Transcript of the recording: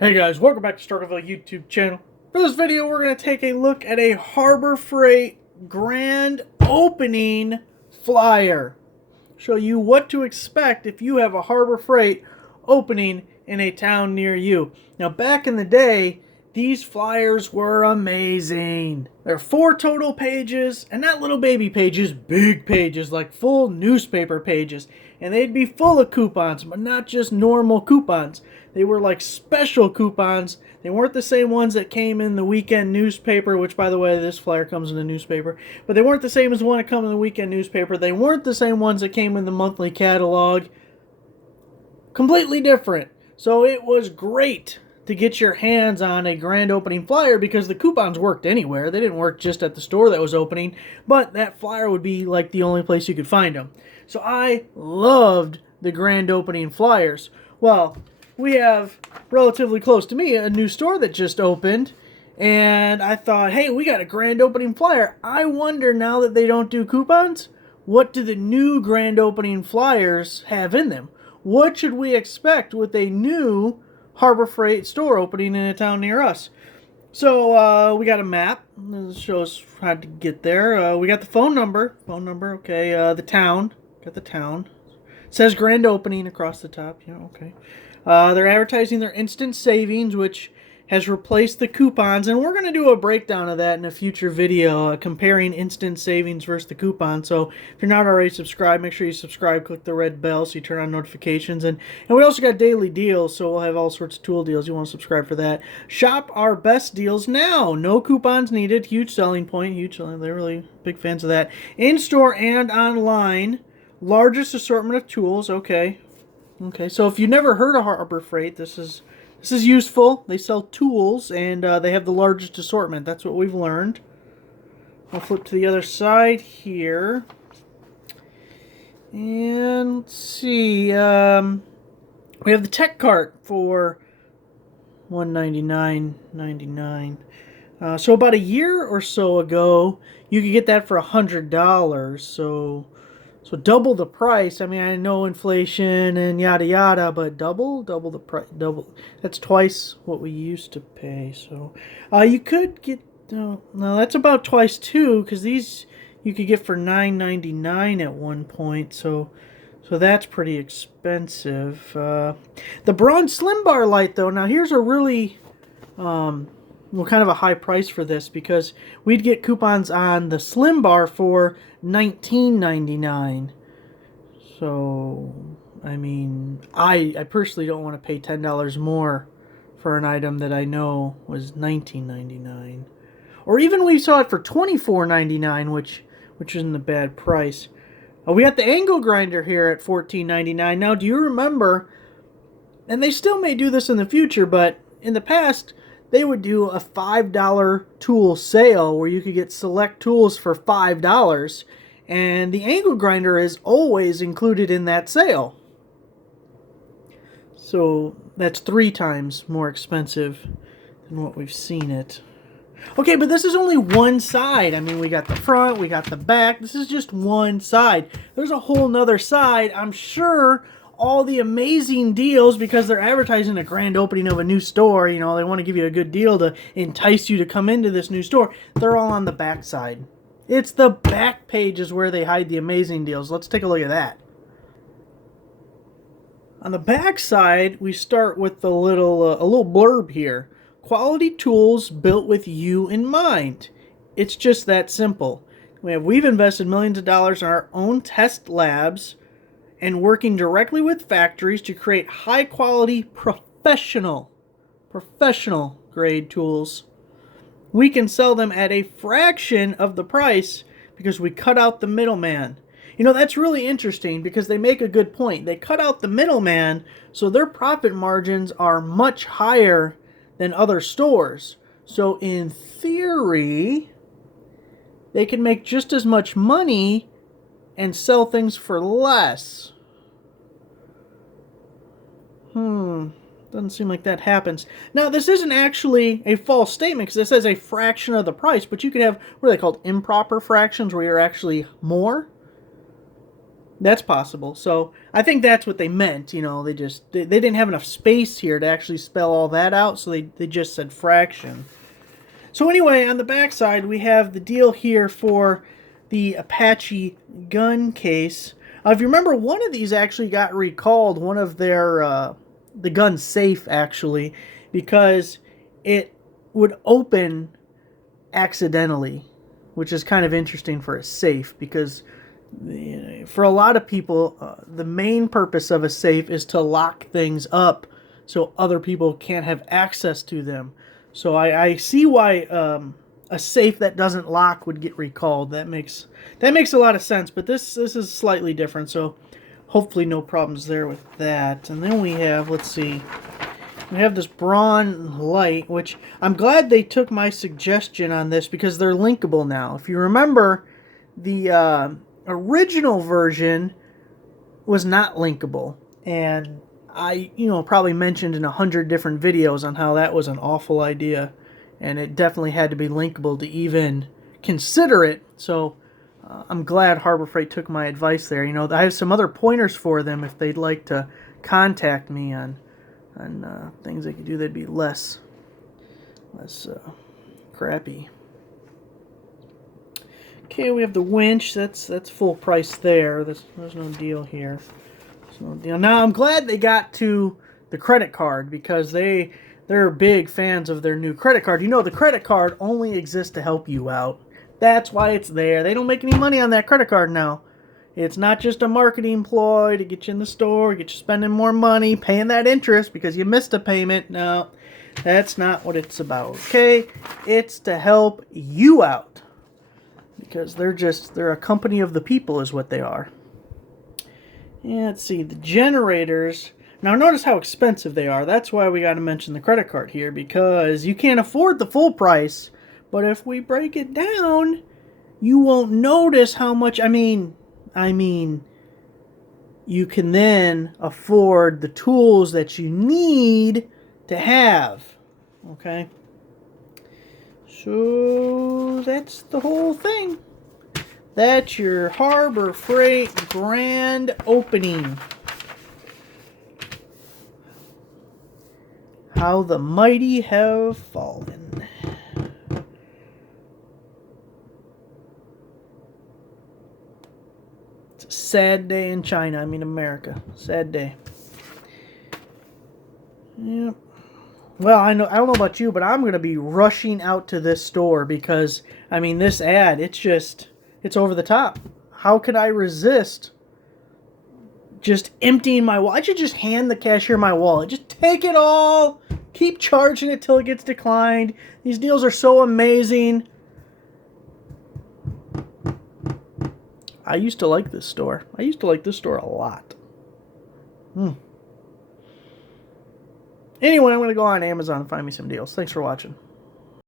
Hey guys, welcome back to Starkville YouTube channel. For this video, we're going to take a look at a Harbor Freight grand opening flyer. Show you what to expect if you have a Harbor Freight opening in a town near you. Now, back in the day, these flyers were amazing. There are 4 total pages, and not little baby pages, big pages, like full newspaper pages. And they'd be full of coupons, but not just normal coupons. They were like special coupons. They weren't the same ones that came in the weekend newspaper, which, by the way, this flyer comes in the newspaper. But they weren't the same as the one that comes in the weekend newspaper. They weren't the same ones that came in the monthly catalog. Completely different. So it was great to get your hands on a grand opening flyer because the coupons worked anywhere. They didn't work just at the store that was opening, but that flyer would be like the only place you could find them. So I loved the grand opening flyers. Well, we have relatively close to me a new store that just opened, and I thought, hey, we got a grand opening flyer. I wonder, now that they don't do coupons, what do the new grand opening flyers have in them? What should we expect with a new Harbor Freight store opening in a town near us? So we got a map. This shows how to get there. We got the phone number. Okay. The town. Got the town. It says grand opening across the top. Yeah, okay. They're advertising their instant savings, which has replaced the coupons, and we're going to do a breakdown of that in a future video, comparing instant savings versus the coupon. So if you're not already subscribed, make sure you subscribe, click the red bell so you turn on notifications. And we also got daily deals, so we'll have all sorts of tool deals. You want to subscribe for that. Shop our best deals now. No coupons needed. Huge selling point. Huge selling. They're really big fans of that. In-store and online. Largest assortment of tools. Okay. Okay, so if you've never heard of Harbor Freight, this is useful. They sell tools, and they have the largest assortment. That's what we've learned. I'll flip to the other side here. And let's see. We have the tech cart for $199.99. So about a year or so ago, you could get that for $100. So double the price. I mean, I know inflation and yada yada, but double the price. That's twice what we used to pay. So you could get no, that's about twice too, because these you could get for $9.99 at one point. So that's pretty expensive. The Braun Slim Bar Light, though. Now here's a really kind of a high price for this, because we'd get coupons on the Slim Bar for $19.99. So, I mean, I personally don't want to pay $10 more for an item that I know was $19.99. Or even we saw it for $24.99, which isn't a bad price. We got the angle grinder here at $14.99. Now, do you remember, and they still may do this in the future, but in the past, they would do a $5 tool sale where you could get select tools for $5, and the angle grinder is always included in that sale. So that's 3 times more expensive than what we've seen it. Okay, but this is only one side. I mean, we got the front, we got the back. This is just one side. There's a whole nother side. I'm sure all the amazing deals, because they're advertising a grand opening of a new store, you know, they want to give you a good deal to entice you to come into this new store. They're all on the back side. It's the back page is where they hide the amazing deals. Let's take a look at that. On the back side, we start with a little blurb here. Quality tools built with you in mind. It's just that simple. We've invested millions of dollars in our own test labs and working directly with factories to create high-quality, professional grade tools. We can sell them at a fraction of the price because we cut out the middleman. You know, that's really interesting because they make a good point. They cut out the middleman, so their profit margins are much higher than other stores. So in theory, they can make just as much money and sell things for less. Doesn't seem like that happens. Now, this isn't actually a false statement because it says a fraction of the price, but you could have, what are they called, improper fractions, where you're actually more. That's possible. So I think that's what they meant. You know, they didn't have enough space here to actually spell all that out, so they just said fraction. So anyway, on the back side, we have the deal here for the Apache Gun Case. If you remember, one of these actually got recalled, one of their, the gun safe actually, because it would open accidentally, which is kind of interesting for a safe, because for a lot of people, the main purpose of a safe is to lock things up so other people can't have access to them. So I see why a safe that doesn't lock would get recalled. That makes a lot of sense. But this is slightly different, so hopefully no problems there with that. And then we have, let's see, we have this Braun light, which I'm glad they took my suggestion on this because they're linkable now. If you remember, the original version was not linkable, and I, probably mentioned in 100 different videos on how that was an awful idea, and it definitely had to be linkable to even consider it. So I'm glad Harbor Freight took my advice there. I have some other pointers for them if they'd like to contact me on things they could do that'd be less crappy. Okay, we have the Winch. That's full price there. There's no deal here. No deal. Now I'm glad they got to the credit card because they're big fans of their new credit card. The credit card only exists to help you out. That's why it's there. They don't make any money on that credit card now. It's not just a marketing ploy to get you in the store, get you spending more money, paying that interest because you missed a payment. No, that's not what it's about. Okay, it's to help you out because they're a company of the people is what they are. Yeah, let's see, the generators. Now notice how expensive they are. That's why we got to mention the credit card here, because you can't afford the full price. But if we break it down, you won't notice how much. I mean, you can then afford the tools that you need to have. Okay? So that's the whole thing. That's your Harbor Freight grand opening. How the mighty have fallen. It's a sad day in China. America. Sad day. Yep. Well, I don't know about you, but I'm going to be rushing out to this store because, this ad, it's over the top. How could I resist just emptying my wallet? I should just hand the cashier my wallet. Just take it all. Keep charging it till it gets declined. These deals are so amazing. I used to like this store. I used to like this store a lot. Anyway, I'm going to go on Amazon and find me some deals. Thanks for watching.